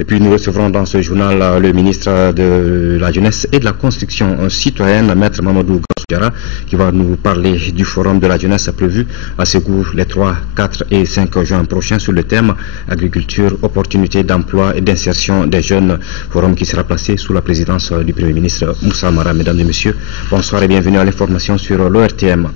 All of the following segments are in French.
Et puis nous recevrons dans ce journal le ministre de la Jeunesse et de la Construction citoyenne, Maître Mamadou Gassoudiara, qui va nous parler du forum de la jeunesse prévu à Ségou les 3, 4 et 5 juin prochains sur le thème agriculture, opportunités d'emploi et d'insertion des jeunes. Forum qui sera placé sous la présidence du Premier ministre Moussa Mara. Mesdames et messieurs, bonsoir et bienvenue à l'information sur l'ORTM.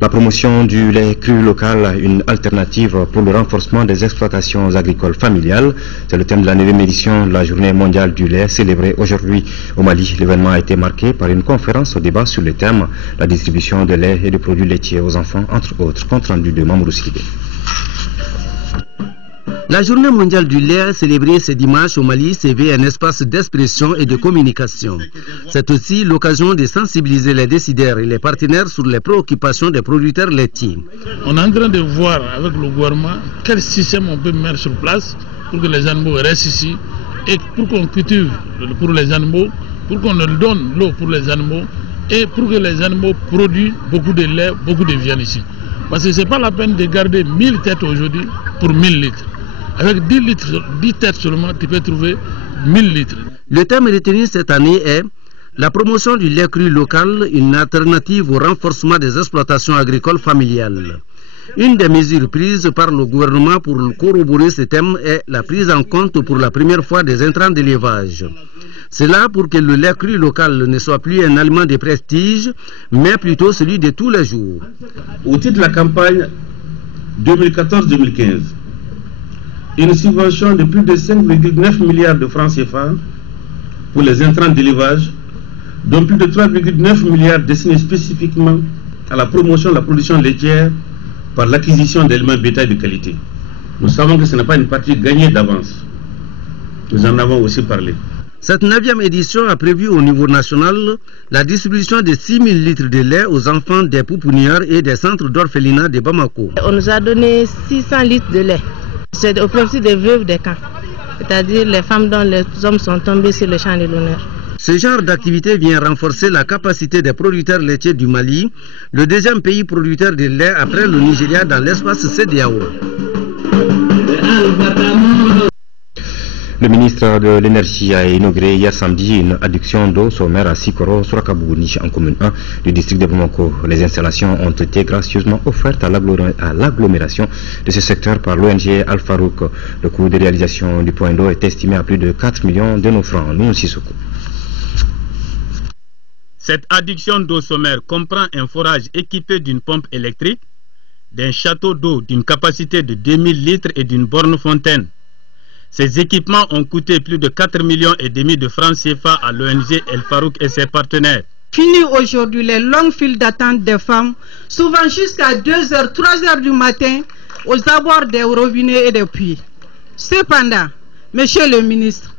La promotion du lait cru local, une alternative pour le renforcement des exploitations agricoles familiales. C'est le thème de la 9e édition de la Journée mondiale du lait célébrée aujourd'hui au Mali. L'événement a été marqué par une conférence au débat sur le thème la distribution de lait et de produits laitiers aux enfants, entre autres. Compte rendu de Mamoudou Sidibé. La Journée mondiale du lait célébrée ce dimanche au Mali s'est vue un espace d'expression et de communication. C'est aussi l'occasion de sensibiliser les décideurs et les partenaires sur les préoccupations des producteurs laitiers. On est en train de voir avec le gouvernement quel système on peut mettre sur place pour que les animaux restent ici et pour qu'on cultive pour les animaux, pour qu'on leur donne l'eau pour les animaux et pour que les animaux produisent beaucoup de lait, beaucoup de viande ici. Parce que ce n'est pas la peine de garder 1000 têtes aujourd'hui pour 1000 litres. Avec 10 têtes seulement, tu peux trouver 1000 litres. Le thème retenu cette année est la promotion du lait cru local, une alternative au renforcement des exploitations agricoles familiales. Une des mesures prises par le gouvernement pour corroborer ce thème est la prise en compte pour la première fois des intrants d'élevage. C'est là pour que le lait cru local ne soit plus un aliment de prestige, mais plutôt celui de tous les jours. Au titre de la campagne 2014-2015, une subvention de plus de 5,9 milliards de francs CFA pour les intrants d'élevage, dont plus de 3,9 milliards destinés spécifiquement à la promotion de la production laitière par l'acquisition d'éléments bétail de qualité. Nous savons que ce n'est pas une partie gagnée d'avance. Nous en avons aussi parlé. Cette 9e édition a prévu au niveau national la distribution de 6 000 litres de lait aux enfants des pouponnières et des centres d'orphelinat de Bamako. On nous a donné 600 litres de lait. C'est au profit des veuves des camps, c'est-à-dire les femmes dont les hommes sont tombés sur le champ de l'honneur. Ce genre d'activité vient renforcer la capacité des producteurs laitiers du Mali, le deuxième pays producteur de lait après le Nigeria dans l'espace CEDEAO. Le ministre de l'Énergie a inauguré hier samedi une adduction d'eau sommaire à Sikoro, Sourakabouni, en commune 1 du district de Bamako. Les installations ont été gracieusement offertes à l'agglomération de ce secteur par l'ONG Al Farouk. Le coût de réalisation du point d'eau est estimé à plus de 4 millions de nos francs. Nous aussi, Cette adduction d'eau sommaire comprend un forage équipé d'une pompe électrique, d'un château d'eau d'une capacité de 2000 litres et d'une borne fontaine. Ces équipements ont coûté plus de 4,5 millions de francs CFA à l'ONG El Farouk et ses partenaires. Fini aujourd'hui les longues files d'attente des femmes, souvent jusqu'à 2h, 3h du matin, aux abords des robinets et des puits. Cependant, monsieur le ministre,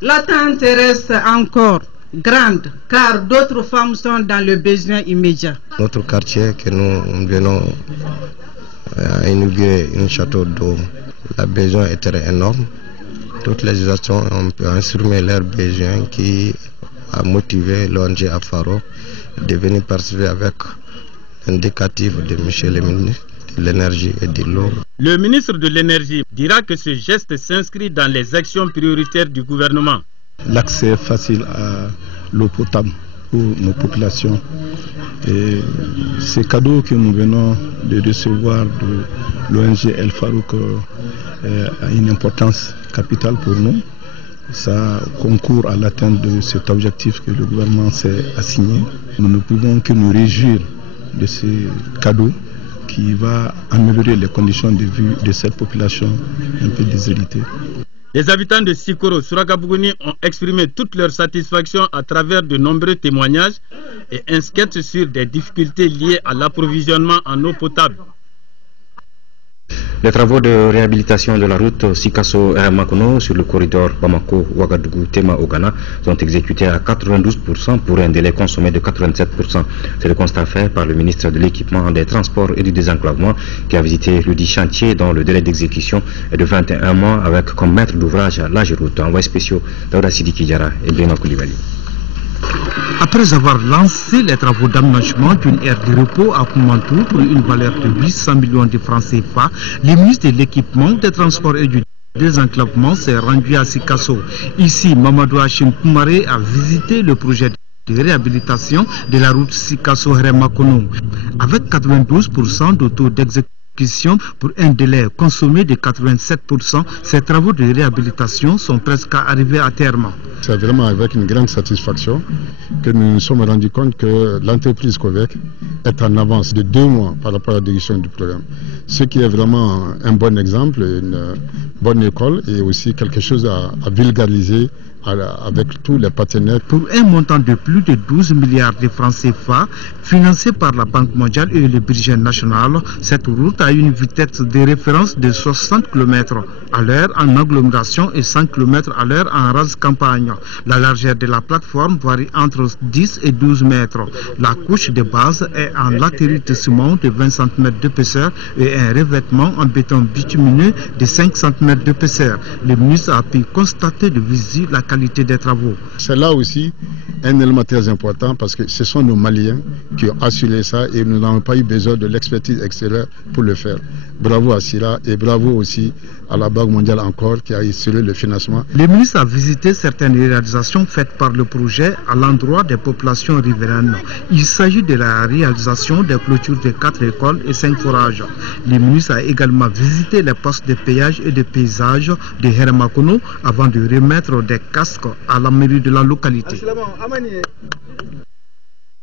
l'attente reste encore grande, car d'autres femmes sont dans le besoin immédiat. Notre quartier que nous venons à inaugurer un château d'eau, le besoin est très énorme. Toutes les associations ont pu exprimer leurs besoins qui a motivé l'ONG Afaro de venir participer avec l'indicatif de M. le ministre de l'Énergie et de l'eau. Le ministre de l'Énergie dira que ce geste s'inscrit dans les actions prioritaires du gouvernement. L'accès facile à l'eau potable pour nos populations. Et ces cadeaux que nous venons de recevoir de l'ONG El Farouk a une importance capitale pour nous. Ça concourt à l'atteinte de cet objectif que le gouvernement s'est assigné. Nous ne pouvons que nous réjouir de ces cadeaux qui va améliorer les conditions de vie de cette population un peu déshéritée. Les habitants de Sikoro, Sourakabouni ont exprimé toute leur satisfaction à travers de nombreux témoignages et inquiètent sur des difficultés liées à l'approvisionnement en eau potable. Les travaux de réhabilitation de la route Sikasso-Makono sur le corridor Bamako-Ouagadougou-Tema-Ogana sont exécutés à 92% pour un délai consommé de 87%. C'est le constat fait par le ministre de l'Équipement, des Transports et du Désenclavement qui a visité le dit chantier dont le délai d'exécution est de 21 mois avec comme maître d'ouvrage l'AGEROUTE. Envoyés spéciaux Daouda Sidiki Diarra et Beno Koulibaly. Après avoir lancé les travaux d'aménagement d'une aire de repos à Koumantou pour une valeur de 800 millions de francs CFA, le ministre de l'Équipement, des Transports et du désenclavement s'est rendu à Sikasso. Ici, Mamadou Hachim Koumaré a visité le projet de réhabilitation de la route Sikasso-Heremakono. Avec 92% de taux d'exécution pour un délai consommé de 87%, ces travaux de réhabilitation sont presque arrivés à terme. C'est vraiment avec une grande satisfaction que nous nous sommes rendus compte que l'entreprise COVEC est en avance de 2 mois par rapport à la direction du programme. Ce qui est vraiment un bon exemple, une bonne école et aussi quelque chose à vulgariser avec tous les partenaires. Pour un montant de plus de 12 milliards de francs CFA, financé par la Banque mondiale et le budget national, cette route a une vitesse de référence de 60 km à l'heure en agglomération et 100 km à l'heure en rase campagne. La largeur de la plateforme varie entre 10 et 12 mètres. La couche de base est en latérite de ciment de 20 cm d'épaisseur et un revêtement en béton bitumineux de 5 cm d'épaisseur. Le ministre a pu constater de visu la qualité des travaux. C'est là aussi un élément très important parce que ce sont nos Maliens qui ont assuré ça et nous n'avons pas eu besoin de l'expertise extérieure pour le faire. Bravo à Sira et bravo aussi à la Banque mondiale encore qui a assuré le financement. Le ministre a visité certaines réalisations faites par le projet à l'endroit des populations riveraines. Il s'agit de la réalisation des clôtures de 4 écoles et 5 forages. Le ministre a également visité les postes de péage et de paysage de Heremakono avant de remettre des casques à la mairie de la localité.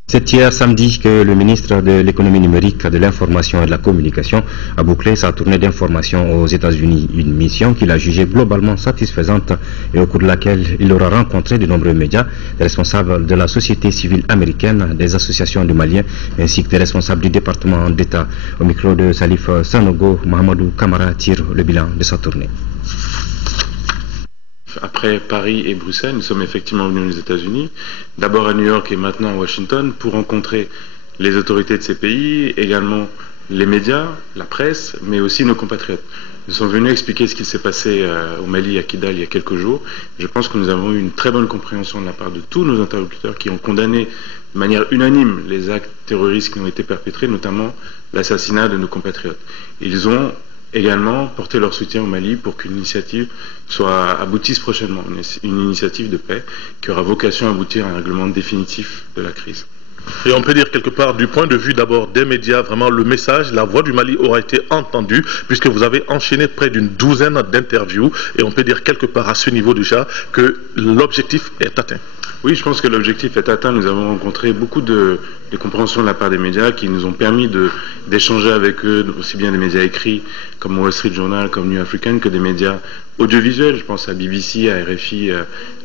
C'est hier samedi que le ministre de l'économie numérique, de l'information et de la communication a bouclé sa tournée d'information aux États-Unis, une mission qu'il a jugée globalement satisfaisante et au cours de laquelle il aura rencontré de nombreux médias, des responsables de la société civile américaine, des associations de Maliens ainsi que des responsables du département d'État. Au micro de Salif Sanogo, Mohamedou Kamara tire le bilan de sa tournée. Après Paris et Bruxelles, nous sommes effectivement venus aux États-Unis, d'abord à New York et maintenant à Washington, pour rencontrer les autorités de ces pays, également les médias, la presse, mais aussi nos compatriotes. Nous sommes venus expliquer ce qui s'est passé au Mali, à Kidal, il y a quelques jours. Je pense que nous avons eu une très bonne compréhension de la part de tous nos interlocuteurs qui ont condamné de manière unanime les actes terroristes qui ont été perpétrés, notamment l'assassinat de nos compatriotes. Ils ont également porter leur soutien au Mali pour qu'une initiative aboutisse prochainement, une initiative de paix qui aura vocation à aboutir à un règlement définitif de la crise. Et on peut dire quelque part, du point de vue d'abord des médias, vraiment le message, la voix du Mali aura été entendue, puisque vous avez enchaîné près d'une douzaine d'interviews, et on peut dire quelque part à ce niveau déjà que l'objectif est atteint. Oui, je pense que l'objectif est atteint. Nous avons rencontré beaucoup de compréhension de la part des médias qui nous ont permis d'échanger avec eux, aussi bien des médias écrits comme Wall Street Journal, comme New African, que des médias audiovisuels. Je pense à BBC, à RFI,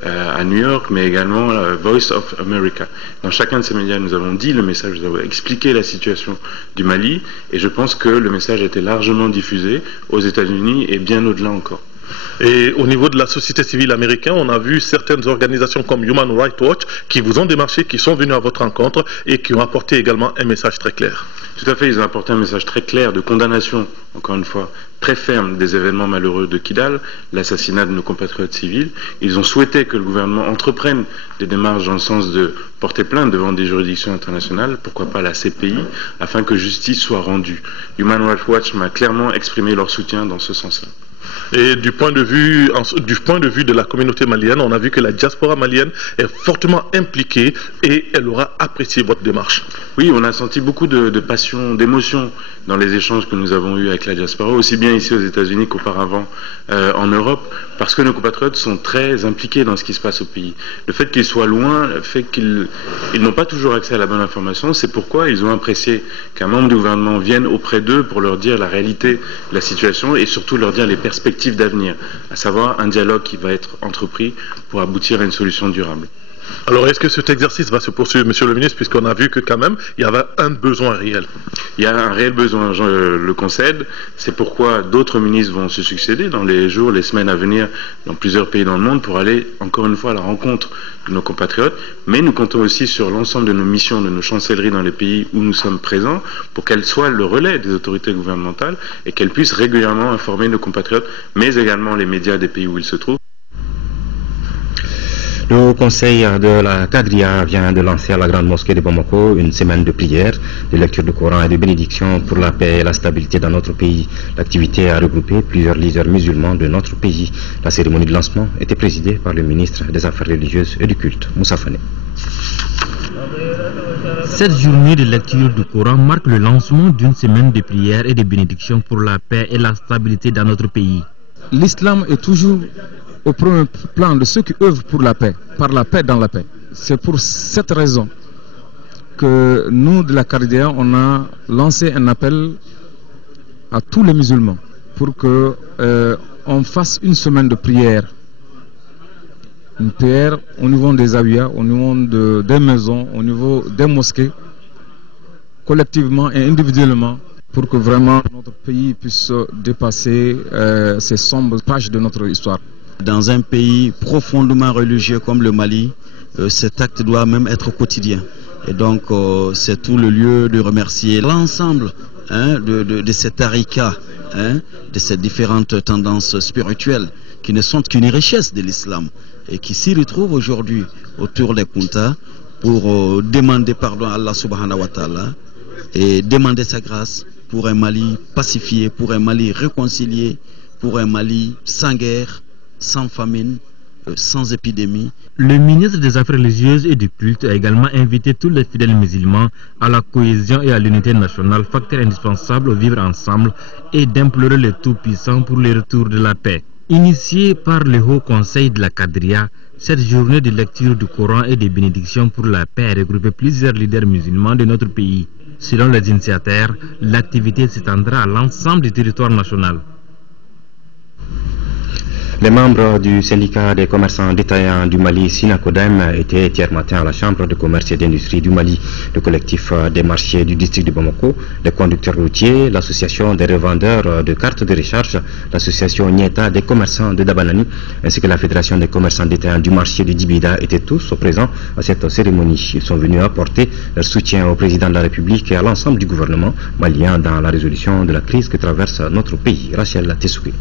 à New York, mais également à Voice of America. Dans chacun de ces médias, nous avons dit le message, nous avons expliqué la situation du Mali, et je pense que le message a été largement diffusé aux États-Unis et bien au-delà encore. Et au niveau de la société civile américaine, on a vu certaines organisations comme Human Rights Watch qui vous ont démarché, qui sont venus à votre rencontre et qui ont apporté également un message très clair. Tout à fait, ils ont apporté un message très clair de condamnation, encore une fois, très ferme des événements malheureux de Kidal, l'assassinat de nos compatriotes civils. Ils ont souhaité que le gouvernement entreprenne des démarches dans le sens de porter plainte devant des juridictions internationales, pourquoi pas la CPI, afin que justice soit rendue. Human Rights Watch m'a clairement exprimé leur soutien dans ce sens-là. Et du point de vue de la communauté malienne, on a vu que la diaspora malienne est fortement impliquée et elle aura apprécié votre démarche. Oui, on a senti beaucoup de passion, d'émotion dans les échanges que nous avons eus avec la diaspora, aussi bien ici aux États-Unis qu'auparavant en Europe, parce que nos compatriotes sont très impliqués dans ce qui se passe au pays. Le fait qu'ils soient loin, le fait qu'ils n'ont pas toujours accès à la bonne information, c'est pourquoi ils ont apprécié qu'un membre du gouvernement vienne auprès d'eux pour leur dire la réalité de la situation et surtout leur dire les perspectives d'avenir, à savoir un dialogue qui va être entrepris pour aboutir à une solution durable. Alors, est-ce que cet exercice va se poursuivre, Monsieur le ministre, puisqu'on a vu que quand même, il y avait un besoin réel? Il y a un réel besoin, je le concède. C'est pourquoi d'autres ministres vont se succéder dans les jours, les semaines à venir, dans plusieurs pays dans le monde, pour aller, encore une fois, à la rencontre de nos compatriotes. Mais nous comptons aussi sur l'ensemble de nos missions, de nos chancelleries dans les pays où nous sommes présents, pour qu'elles soient le relais des autorités gouvernementales et qu'elles puissent régulièrement informer nos compatriotes, mais également les médias des pays où ils se trouvent. Le Conseil de la Quadria vient de lancer à la Grande Mosquée de Bamako une semaine de prière, de lecture du Coran et de bénédiction pour la paix et la stabilité dans notre pays. L'activité a regroupé plusieurs leaders musulmans de notre pays. La cérémonie de lancement était présidée par le ministre des Affaires religieuses et du culte, Moussa Fane. Cette journée de lecture du Coran marque le lancement d'une semaine de prière et de bénédiction pour la paix et la stabilité dans notre pays. L'islam est toujours au premier plan de ceux qui œuvrent pour la paix, par la paix dans la paix. C'est pour cette raison que nous, de la Quadria, on a lancé un appel à tous les musulmans pour qu'on fasse une semaine de prière. Une prière au niveau des awiyas, au niveau des maisons, au niveau des mosquées, collectivement et individuellement, pour que vraiment notre pays puisse dépasser ces sombres pages de notre histoire. Dans un pays profondément religieux comme le Mali, cet acte doit même être quotidien. Et donc c'est tout le lieu de remercier l'ensemble de ces tarikas, de ces différentes tendances spirituelles qui ne sont qu'une richesse de l'islam et qui s'y retrouvent aujourd'hui autour des Kunta pour demander pardon à Allah subhanahu wa ta'ala et demander sa grâce pour un Mali pacifié, pour un Mali réconcilié, pour un Mali sans guerre, sans famine, sans épidémie. Le ministre des Affaires religieuses et du culte a également invité tous les fidèles musulmans à la cohésion et à l'unité nationale, facteur indispensable au vivre ensemble, et d'implorer le Tout-Puissant pour le retour de la paix. Initiée par le Haut Conseil de la Quadria, cette journée de lecture du Coran et de bénédiction pour la paix a regroupé plusieurs leaders musulmans de notre pays. Selon les initiateurs, l'activité s'étendra à l'ensemble du territoire national. Les membres du syndicat des commerçants détaillants du Mali, Sinacodem, étaient hier matin à la Chambre de commerce et d'industrie du Mali, le collectif des marchés du district de Bamako, les conducteurs routiers, l'association des revendeurs de cartes de recharge, l'association Nieta des commerçants de Dabanani, ainsi que la fédération des commerçants détaillants du marché de Dibida étaient tous présents à cette cérémonie. Ils sont venus apporter leur soutien au président de la République et à l'ensemble du gouvernement malien dans la résolution de la crise que traverse notre pays. Rachel Tessouké.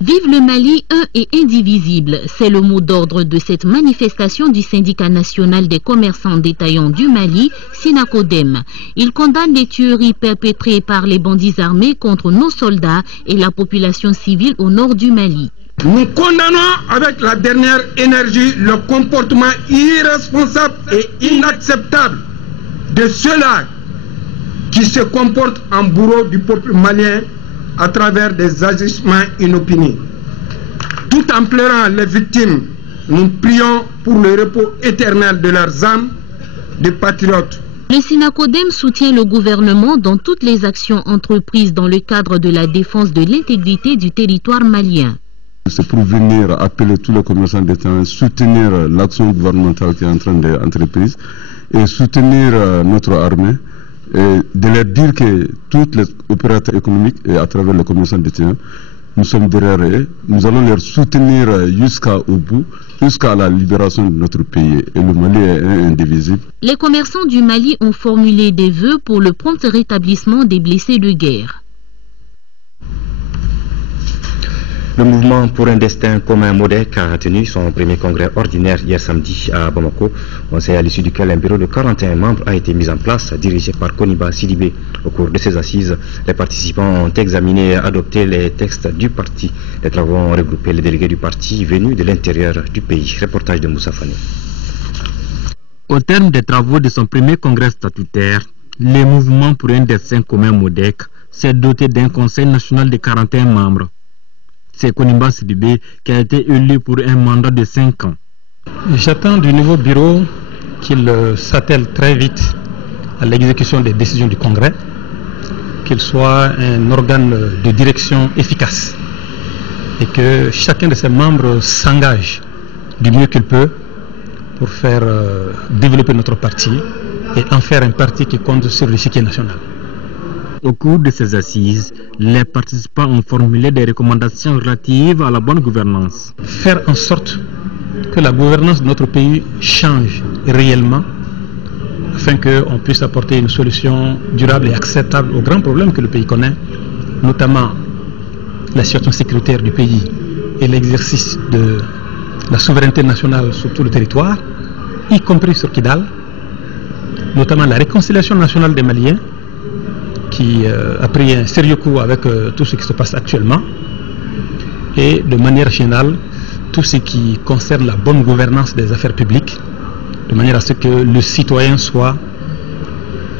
Vive le Mali, un et indivisible, c'est le mot d'ordre de cette manifestation du syndicat national des commerçants détaillants du Mali, Sinacodem. Il condamne les tueries perpétrées par les bandits armés contre nos soldats et la population civile au nord du Mali. Nous condamnons avec la dernière énergie le comportement irresponsable et inacceptable de ceux-là qui se comportent en bourreau du peuple malien à travers des agissements inopinés. Tout en pleurant les victimes, nous prions pour le repos éternel de leurs âmes de patriotes. Le Sinacodem soutient le gouvernement dans toutes les actions entreprises dans le cadre de la défense de l'intégrité du territoire malien. C'est pour venir appeler tous les commerçants détaillants, soutenir l'action gouvernementale qui est en train d'être entreprise et soutenir notre armée. Et de leur dire que tous les opérateurs économiques et à travers les commerçants détaillants, nous sommes derrière eux, nous allons les soutenir jusqu'au bout, jusqu'à la libération de notre pays. Et le Mali est indivisible. Les commerçants du Mali ont formulé des vœux pour le prompt rétablissement des blessés de guerre. Le mouvement pour un destin commun MODEC a tenu son premier congrès ordinaire hier samedi à Bamako, conseil à l'issue duquel un bureau de 41 membres a été mis en place, dirigé par Koniba Sidibé. Au cours de ces assises, les participants ont examiné et adopté les textes du parti. Les travaux ont regroupé les délégués du parti venus de l'intérieur du pays. Reportage de Moussa Fane. Au terme des travaux de son premier congrès statutaire, le mouvement pour un destin commun MODEC s'est doté d'un conseil national de 41 membres. C'est Koniba Sidibé qui a été élu pour un mandat de 5 ans. J'attends du nouveau bureau qu'il s'attelle très vite à l'exécution des décisions du Congrès, qu'il soit un organe de direction efficace et que chacun de ses membres s'engage du mieux qu'il peut pour faire développer notre parti et en faire un parti qui compte sur l'échiquier national. Au cours de ces assises, les participants ont formulé des recommandations relatives à la bonne gouvernance. Faire en sorte que la gouvernance de notre pays change réellement afin qu'on puisse apporter une solution durable et acceptable aux grands problèmes que le pays connaît, notamment la situation sécuritaire du pays et l'exercice de la souveraineté nationale sur tout le territoire, y compris sur Kidal, notamment la réconciliation nationale des Maliens, qui a pris un sérieux coup avec tout ce qui se passe actuellement, et de manière générale, tout ce qui concerne la bonne gouvernance des affaires publiques, de manière à ce que le citoyen soit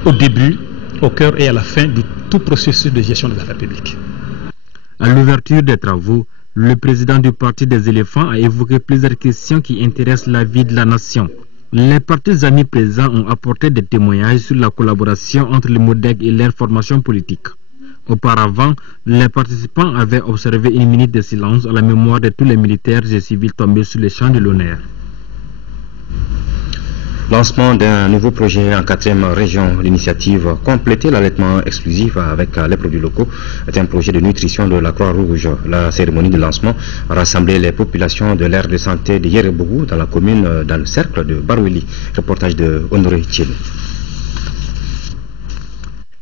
au début, au cœur et à la fin de tout processus de gestion des affaires publiques. À l'ouverture des travaux, le président du Parti des éléphants a évoqué plusieurs questions qui intéressent la vie de la nation. Les partis amis présents ont apporté des témoignages sur la collaboration entre les MODEG et leur formation politique. Auparavant, les participants avaient observé une minute de silence à la mémoire de tous les militaires et civils tombés sur les champs de l'honneur. Lancement d'un nouveau projet en 4e région. L'initiative Compléter l'allaitement exclusif avec les produits locaux est un projet de nutrition de la Croix-Rouge. La cérémonie de lancement a rassemblé les populations de l'aire de santé de Yérebougou dans la commune, dans le cercle de Baroueli. Reportage de Honoré Tchéli.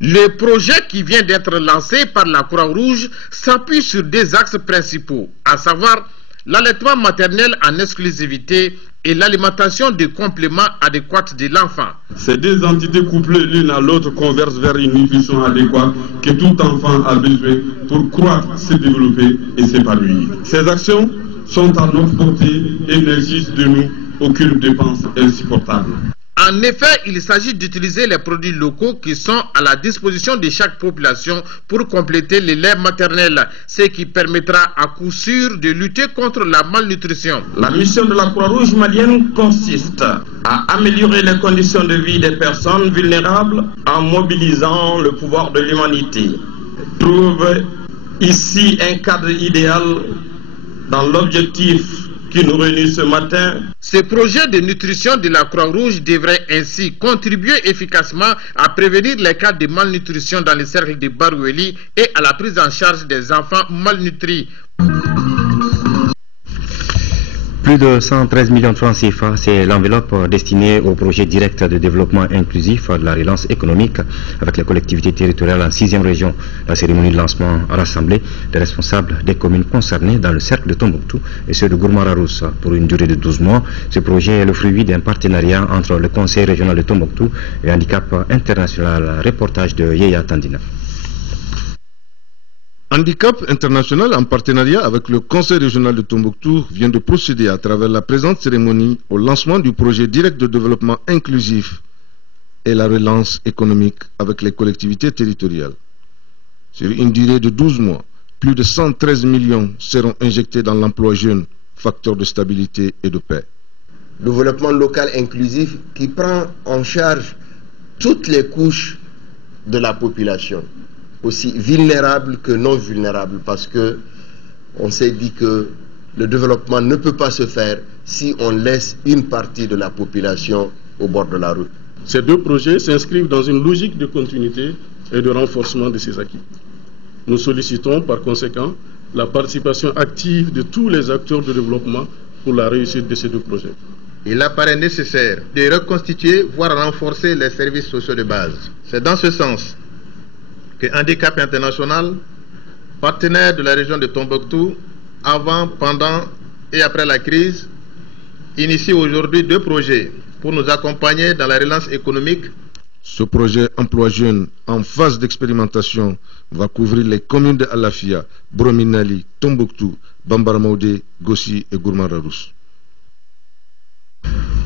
Le projet qui vient d'être lancé par la Croix-Rouge s'appuie sur deux axes principaux, à savoir l'allaitement maternel en exclusivité et l'alimentation de compléments adéquats de l'enfant. Ces deux entités couplées l'une à l'autre convergent vers une nutrition adéquate que tout enfant a besoin pour croître, se développer et s'épanouir. Ces actions sont à notre portée et n'exigent de nous aucune dépense insupportable. En effet, il s'agit d'utiliser les produits locaux qui sont à la disposition de chaque population pour compléter les laits maternels, ce qui permettra à coup sûr de lutter contre la malnutrition. La mission de la Croix-Rouge malienne consiste à améliorer les conditions de vie des personnes vulnérables en mobilisant le pouvoir de l'humanité. Trouve ici un cadre idéal dans l'objectif qui nous réunit ce matin. Ce projet de nutrition de la Croix-Rouge devrait ainsi contribuer efficacement à prévenir les cas de malnutrition dans les cercles de Baroueli et à la prise en charge des enfants malnutris. Plus de 113 millions de francs CFA, c'est l'enveloppe destinée au projet direct de développement inclusif de la relance économique avec les collectivités territoriales en 6e région. La cérémonie de lancement a rassemblé les responsables des communes concernées dans le cercle de Tombouctou et ceux de Gourmara-Rousse pour une durée de 12 mois. Ce projet est le fruit d'un partenariat entre le Conseil régional de Tombouctou et Handicap International. Reportage de Yeya Tandina. Handicap International, en partenariat avec le Conseil régional de Tombouctou, vient de procéder à travers la présente cérémonie au lancement du projet direct de développement inclusif et la relance économique avec les collectivités territoriales. Sur une durée de 12 mois, plus de 113 millions seront injectés dans l'emploi jeune, facteur de stabilité et de paix. Développement local inclusif qui prend en charge toutes les couches de la population, aussi vulnérables que non vulnérables, parce que on s'est dit que le développement ne peut pas se faire si on laisse une partie de la population au bord de la route. Ces deux projets s'inscrivent dans une logique de continuité et de renforcement de ces acquis. Nous sollicitons par conséquent la participation active de tous les acteurs de développement pour la réussite de ces deux projets. Il apparaît nécessaire de reconstituer, voire renforcer les services sociaux de base. C'est dans ce sens que Handicap International, partenaire de la région de Tombouctou, avant, pendant et après la crise, initie aujourd'hui deux projets pour nous accompagner dans la relance économique. Ce projet emploi jeune en phase d'expérimentation va couvrir les communes de Alafia, Brominali, Tombouctou, Bambaramaudé, Gossi et Gourmara-Rousse.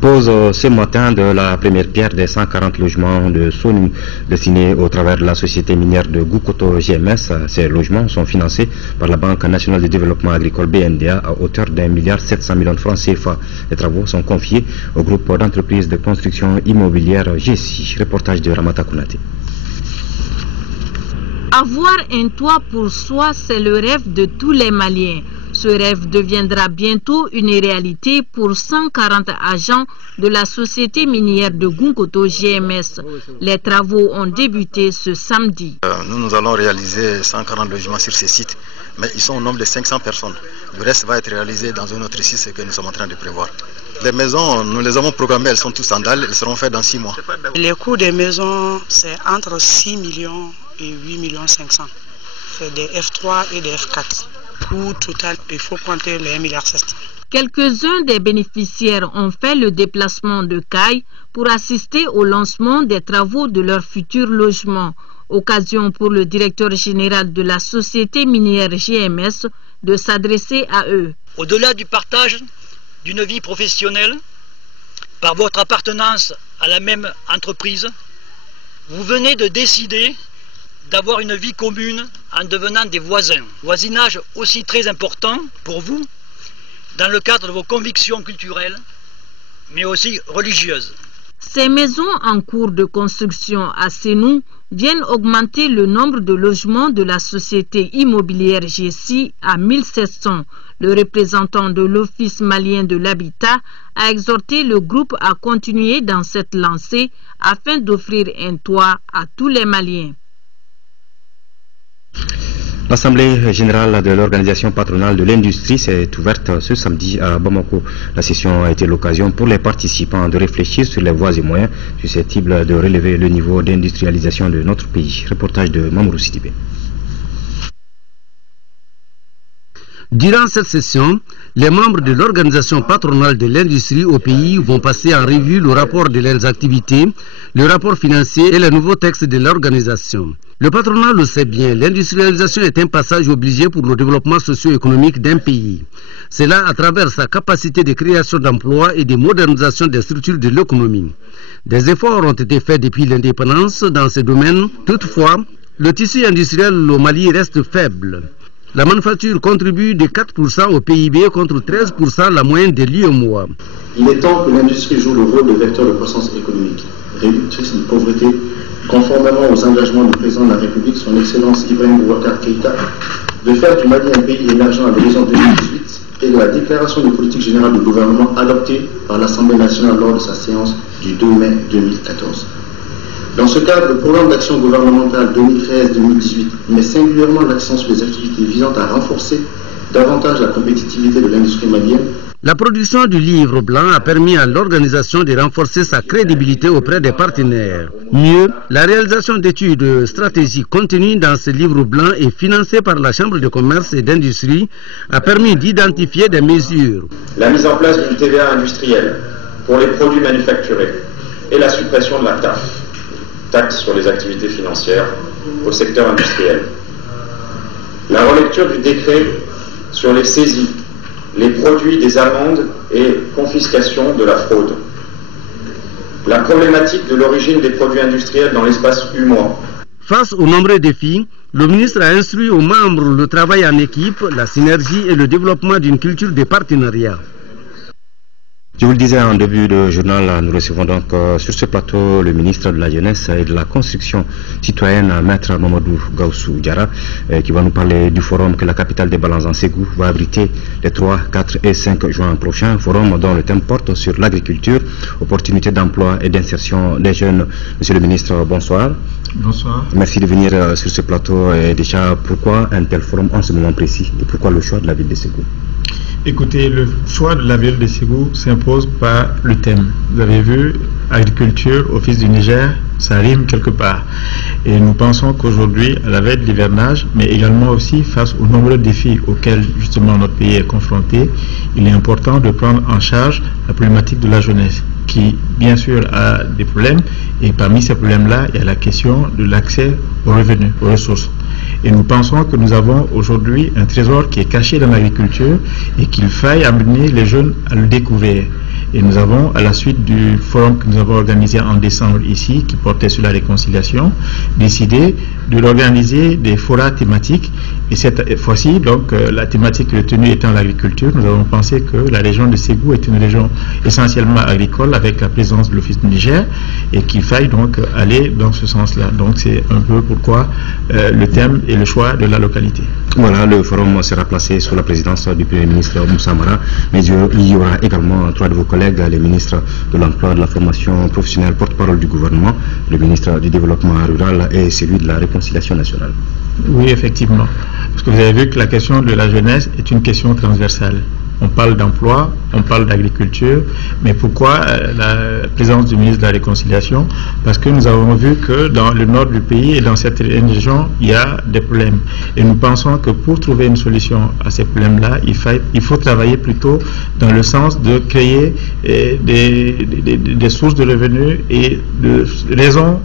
Pose ce matin de la première pierre des 140 logements de Sonu destinés au travers de la société minière de Goukoto GMS. Ces logements sont financés par la Banque nationale de développement agricole BNDA à hauteur d'1,7 milliard de francs CFA. Les travaux sont confiés au groupe d'entreprises de construction immobilière GESI. Reportage de Ramata Kounate. Avoir un toit pour soi, c'est le rêve de tous les Maliens. Ce rêve deviendra bientôt une réalité pour 140 agents de la société minière de Goukoto GMS. Les travaux ont débuté ce samedi. Nous allons réaliser 140 logements sur ces sites, mais ils sont au nombre de 500 personnes. Le reste va être réalisé dans un autre site, ce que nous sommes en train de prévoir. Les maisons, nous les avons programmées, elles sont toutes en dalle, elles seront faites dans 6 mois. Les coûts des maisons, c'est entre 6 millions et 8 millions 500. C'est des F3 et des F4. Coût total il faut compter les 1,7 milliard. Quelques-uns des bénéficiaires ont fait le déplacement de Caille pour assister au lancement des travaux de leur futur logement. Occasion pour le directeur général de la société minière GMS de s'adresser à eux. Au-delà du partage d'une vie professionnelle, par votre appartenance à la même entreprise, vous venez de décider d'avoir une vie commune en devenant des voisins. Voisinage aussi très important pour vous dans le cadre de vos convictions culturelles, mais aussi religieuses. Ces maisons en cours de construction à Sénou viennent augmenter le nombre de logements de la société immobilière GSI à 1700. Le représentant de l'Office malien de l'habitat a exhorté le groupe à continuer dans cette lancée afin d'offrir un toit à tous les Maliens. L'Assemblée générale de l'Organisation patronale de l'industrie s'est ouverte ce samedi à Bamako. La session a été l'occasion pour les participants de réfléchir sur les voies et moyens susceptibles de relever le niveau d'industrialisation de notre pays. Reportage de Mamourou Sidibé. Durant cette session, les membres de l'Organisation patronale de l'industrie au pays vont passer en revue le rapport de leurs activités, le rapport financier et les nouveaux textes de l'organisation. Le patronat le sait bien, l'industrialisation est un passage obligé pour le développement socio-économique d'un pays. C'est là à travers sa capacité de création d'emplois et de modernisation des structures de l'économie. Des efforts ont été faits depuis l'indépendance dans ce domaine. Toutefois, le tissu industriel au Mali reste faible. La manufacture contribue de 4% au PIB contre 13% la moyenne de l'UEMOA. Il est temps que l'industrie joue le rôle de vecteur de croissance économique, réductrice de pauvreté, conformément aux engagements du président de la République, son Excellence Ibrahim Boubacar Keïta, de faire du Mali un pays émergent à l'horizon 2018 et de la déclaration de politique générale du gouvernement adoptée par l'Assemblée nationale lors de sa séance du 2 mai 2014. Dans ce cadre, le programme d'action gouvernementale 2013-2018 met singulièrement l'accent sur les activités visant à renforcer davantage la compétitivité de l'industrie malienne. La production du livre blanc a permis à l'organisation de renforcer sa crédibilité auprès des partenaires. Mieux, la réalisation d'études stratégiques contenues dans ce livre blanc et financées par la Chambre de commerce et d'industrie a permis d'identifier des mesures. La mise en place d'une TVA industrielle pour les produits manufacturés et la suppression de la TAF, taxe sur les activités financières, au secteur industriel. La relecture du décret sur les saisies, les produits des amendes et confiscation de la fraude. La problématique de l'origine des produits industriels dans l'espace UMOA. Face aux nombreux défis, le ministre a instruit aux membres le travail en équipe, la synergie et le développement d'une culture de partenariat. Je vous le disais en début de journal, nous recevons donc sur ce plateau le ministre de la Jeunesse et de la Construction citoyenne, Maître Mamadou Gaussou Diarra, qui va nous parler du forum que la capitale des Balanzans, Ségou, va abriter les 3, 4 et 5 juin prochains. Forum dont le thème porte sur l'agriculture, opportunités d'emploi et d'insertion des jeunes. Monsieur le ministre, bonsoir. Bonsoir. Merci de venir sur ce plateau. Et déjà, pourquoi un tel forum en ce moment précis et pourquoi le choix de la ville de Ségou? Écoutez, le choix de la ville de Ségou s'impose par le thème. Vous avez vu, agriculture, office du Niger, ça rime quelque part. Et nous pensons qu'aujourd'hui, à la veille de l'hivernage, mais également aussi face aux nombreux défis auxquels justement notre pays est confronté, il est important de prendre en charge la problématique de la jeunesse, qui bien sûr a des problèmes, et parmi ces problèmes-là, il y a la question de l'accès aux revenus, aux ressources. Et nous pensons que nous avons aujourd'hui un trésor qui est caché dans l'agriculture et qu'il faille amener les jeunes à le découvrir. Et nous avons, à la suite du forum que nous avons organisé en décembre ici, qui portait sur la réconciliation, décidé de l'organiser des forats thématiques. Et cette fois-ci, donc, la thématique retenue étant l'agriculture, nous avons pensé que la région de Ségou est une région essentiellement agricole avec la présence de l'Office du Niger et qu'il faille donc aller dans ce sens-là. Donc c'est un peu pourquoi le thème et le choix de la localité. Voilà, le forum sera placé sous la présidence du Premier ministre Moussa Mara, mais il y aura également 3 de vos collègues, les ministres de l'emploi, de la formation professionnelle, porte-parole du gouvernement, le ministre du développement rural et celui de la réconciliation nationale. Oui, effectivement. Parce que vous avez vu que la question de la jeunesse est une question transversale. on parle d'emploi, on parle d'agriculture, mais pourquoi la présence du ministre de la Réconciliation? Parce que nous avons vu que dans le nord du pays et dans certaines régions, il y a des problèmes. Et nous pensons que pour trouver une solution à ces problèmes-là, il faut travailler plutôt dans le sens de créer des sources de revenus et de raisons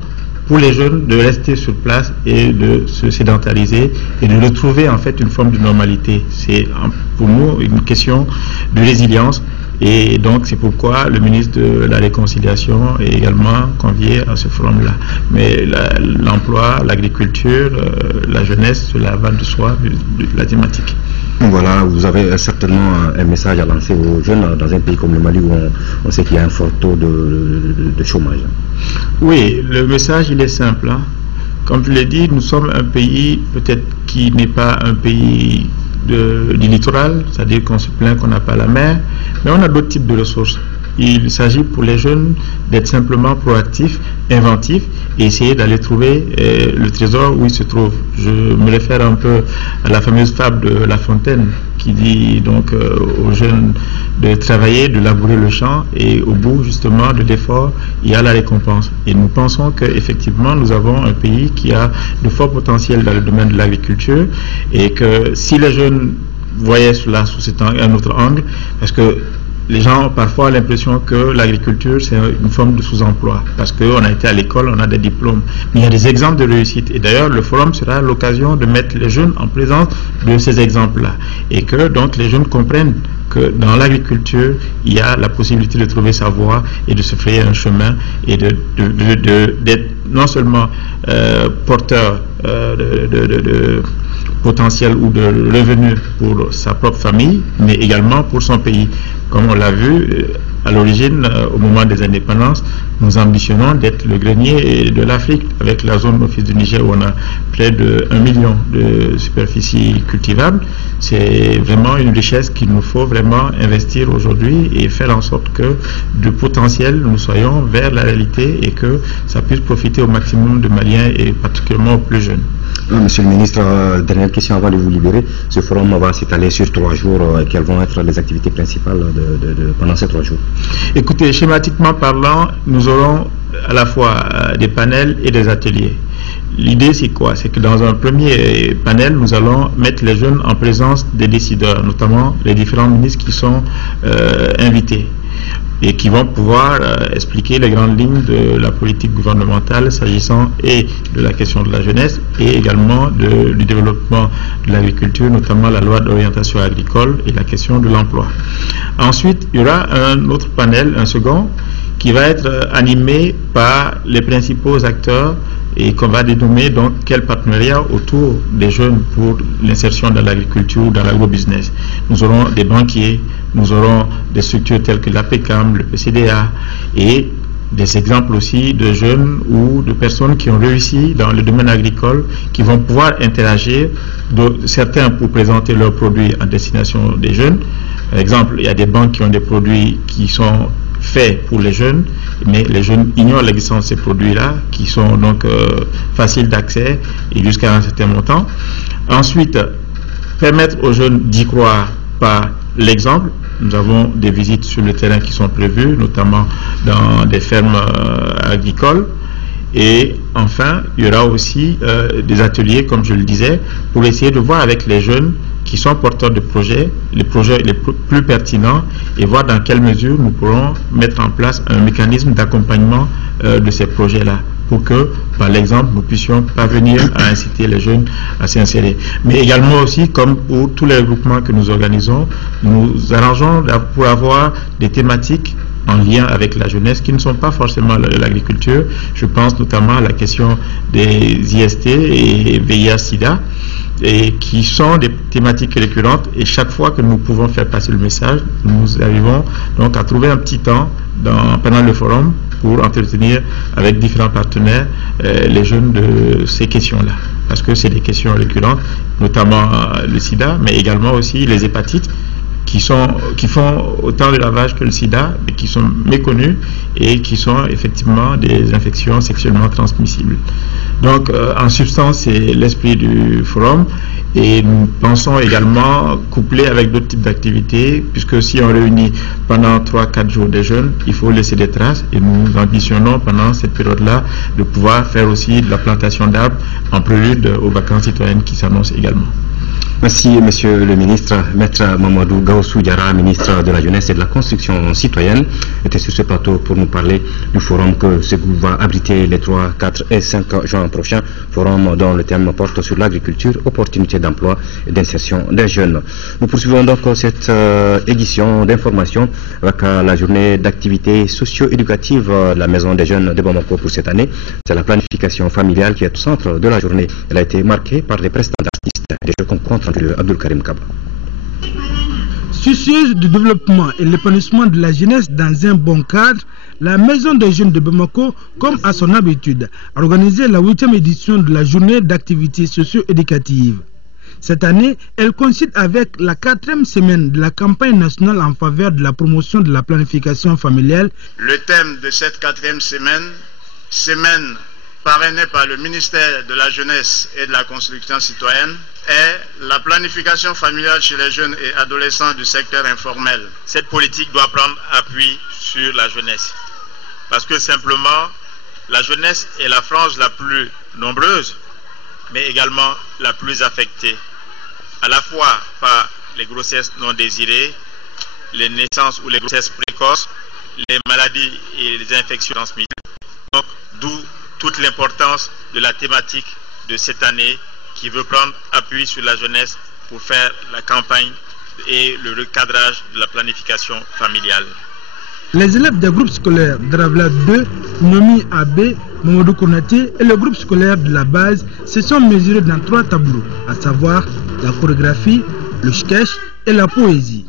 pour les jeunes de rester sur place et de se sédentariser et de retrouver en fait une forme de normalité. C'est pour nous une question de résilience et donc c'est pourquoi le ministre de la Réconciliation est également convié à ce forum-là. Mais l'emploi, l'agriculture, la jeunesse, cela va de soi de la thématique. Voilà, vous avez certainement un message à lancer aux jeunes dans un pays comme le Mali où on sait qu'il y a un fort taux de chômage. Oui, le message il est simple. Comme je l'ai dit, nous sommes un pays peut-être qui n'est pas un pays du littoral, c'est-à-dire qu'on se plaint qu'on n'a pas la mer, mais on a d'autres types de ressources. Il s'agit pour les jeunes d'être simplement proactifs, inventifs et essayer d'aller trouver le trésor où il se trouve. Je me réfère un peu à la fameuse fable de La Fontaine qui dit donc aux jeunes de travailler, de labourer le champ et au bout justement de l'effort, il y a la récompense. Et nous pensons qu'effectivement nous avons un pays qui a de forts potentiels dans le domaine de l'agriculture et que si les jeunes voyaient cela sous un autre angle, parce que les gens ont parfois l'impression que l'agriculture c'est une forme de sous-emploi parce qu'on a été à l'école, on a des diplômes. Mais il y a des exemples de réussite et d'ailleurs le forum sera l'occasion de mettre les jeunes en présence de ces exemples-là et que donc les jeunes comprennent que dans l'agriculture, il y a la possibilité de trouver sa voie et de se frayer un chemin et d'être non seulement porteur de potentiel ou de revenus pour sa propre famille, mais également pour son pays. Comme on l'a vu, à l'origine, au moment des indépendances, nous ambitionnons d'être le grenier de l'Afrique avec la zone office du Niger où on a près de 1 million de superficies cultivables. C'est vraiment une richesse qu'il nous faut vraiment investir aujourd'hui et faire en sorte que du potentiel, nous soyons vers la réalité et que ça puisse profiter au maximum de Maliens et particulièrement aux plus jeunes. Monsieur le ministre, dernière question avant de vous libérer. Ce forum va s'étaler sur 3 jours. Quelles vont être les activités principales pendant ces 3 jours? Écoutez, schématiquement parlant, nous aurons à la fois des panels et des ateliers. L'idée c'est quoi? C'est que dans un premier panel, nous allons mettre les jeunes en présence des décideurs, notamment les différents ministres qui sont invités et qui vont pouvoir expliquer les grandes lignes de la politique gouvernementale s'agissant et de la question de la jeunesse et également du développement de l'agriculture, notamment la loi d'orientation agricole et la question de l'emploi. Ensuite, il y aura un autre panel, un second, qui va être animé par les principaux acteurs et qu'on va dénommer donc quel partenariat autour des jeunes pour l'insertion dans l'agriculture ou dans l'agrobusiness. Nous aurons des banquiers, nous aurons des structures telles que l'APECAM, le PCDA et des exemples aussi de jeunes ou de personnes qui ont réussi dans le domaine agricole qui vont pouvoir interagir, certains pour présenter leurs produits en destination des jeunes. Par exemple, il y a des banques qui ont des produits qui sont faits pour les jeunes, mais les jeunes ignorent l'existence de ces produits-là, qui sont donc faciles d'accès et jusqu'à un certain montant. Ensuite, permettre aux jeunes d'y croire par l'exemple. Nous avons des visites sur le terrain qui sont prévues, notamment dans des fermes agricoles. Et enfin, il y aura aussi des ateliers, comme je le disais, pour essayer de voir avec les jeunes qui sont porteurs de projets les plus pertinents et voir dans quelle mesure nous pourrons mettre en place un mécanisme d'accompagnement de ces projets-là pour que, par l'exemple, nous puissions parvenir à inciter les jeunes à s'insérer. Mais également aussi, comme pour tous les regroupements que nous organisons, nous arrangeons pour avoir des thématiques en lien avec la jeunesse qui ne sont pas forcément l'agriculture. Je pense notamment à la question des IST et VIH-Sida, et qui sont des thématiques récurrentes, et chaque fois que nous pouvons faire passer le message, nous arrivons donc à trouver un petit temps pendant le forum pour entretenir avec différents partenaires les jeunes de ces questions-là, parce que c'est des questions récurrentes, notamment le sida, mais également aussi les hépatites, qui font autant de lavage que le sida, mais qui sont méconnus et qui sont effectivement des infections sexuellement transmissibles. Donc, en substance, c'est l'esprit du forum. Et nous pensons également coupler avec d'autres types d'activités, puisque si on réunit pendant 3-4 jours des jeunes, il faut laisser des traces, et nous ambitionnons pendant cette période-là de pouvoir faire aussi de la plantation d'arbres en prélude aux vacances citoyennes qui s'annoncent également. Merci, monsieur le ministre. Maître Mamadou Gawsu Diarra, ministre de la Jeunesse et de la Construction citoyenne, était sur ce plateau pour nous parler du forum que Ségou va abriter les 3, 4 et 5 juin prochains. Forum dont le thème porte sur l'agriculture, opportunités d'emploi et d'insertion des jeunes. Nous poursuivons donc cette édition d'information avec la journée d'activités socio-éducatives de la Maison des Jeunes de Bamako pour cette année. C'est la planification familiale qui est au centre de la journée. Elle a été marquée par des prestations d'artistes. Des jeux qu'on compte entre Abdul Karim Kaba. Soucieuse du développement et l'épanouissement de la jeunesse dans un bon cadre, la Maison des Jeunes de Bamako, comme à son habitude, a organisé la 8e édition de la journée d'activités socio-éducatives. Cette année, elle coïncide avec la 4e semaine de la campagne nationale en faveur de la promotion de la planification familiale. Le thème de cette 4e semaine parrainé par le ministère de la Jeunesse et de la Construction citoyenne, est la planification familiale chez les jeunes et adolescents du secteur informel. Cette politique doit prendre appui sur la jeunesse, parce que simplement, la jeunesse est la frange la plus nombreuse, mais également la plus affectée, à la fois par les grossesses non désirées, les naissances ou les grossesses précoces, les maladies et les infections transmissibles. Donc, d'où toute l'importance de la thématique de cette année qui veut prendre appui sur la jeunesse pour faire la campagne et le recadrage de la planification familiale. Les élèves des groupes scolaires Dravla 2, Nomi AB, Mamadou Konaté et le groupe scolaire de la base se sont mesurés dans 3 tableaux, à savoir la chorégraphie, le sketch et la poésie.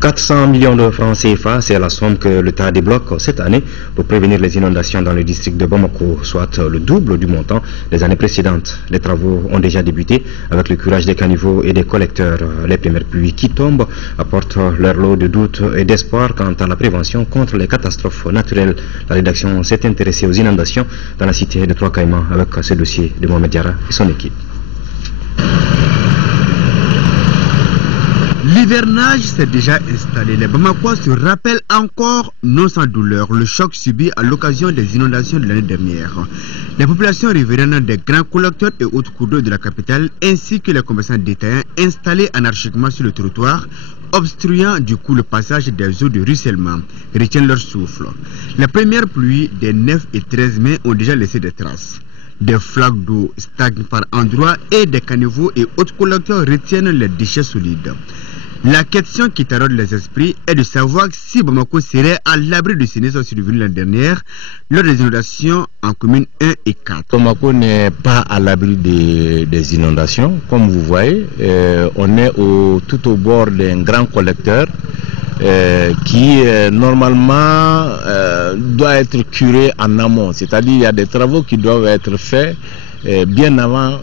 400 millions de francs CFA, c'est la somme que l'État débloque cette année pour prévenir les inondations dans le district de Bamako, soit le double du montant des années précédentes. Les travaux ont déjà débuté avec le curage des caniveaux et des collecteurs. Les premières pluies qui tombent apportent leur lot de doutes et d'espoir quant à la prévention contre les catastrophes naturelles. La rédaction s'est intéressée aux inondations dans la cité de Trois-Caïmans avec ce dossier de Mohamed Diarra et son équipe. L'hivernage s'est déjà installé. Les Bamakois se rappellent encore, non sans douleur, le choc subi à l'occasion des inondations de l'année dernière. Les populations riveraines des grands collecteurs et autres cours d'eau de la capitale, ainsi que les commerçants détaillants installés anarchiquement sur le trottoir, obstruant du coup le passage des eaux de ruissellement, retiennent leur souffle. Les premières pluies des 9 et 13 mai ont déjà laissé des traces. Des flaques d'eau stagnent par endroits et des caniveaux et autres collecteurs retiennent les déchets solides. La question qui taraude les esprits est de savoir si Bamako serait à l'abri de sinistres survenus l'année dernière lors des inondations en communes 1 et 4. Bamako n'est pas à l'abri des inondations. Comme vous voyez, on est tout au bord d'un grand collecteur qui normalement doit être curé en amont. C'est-à-dire qu'il y a des travaux qui doivent être faits bien avant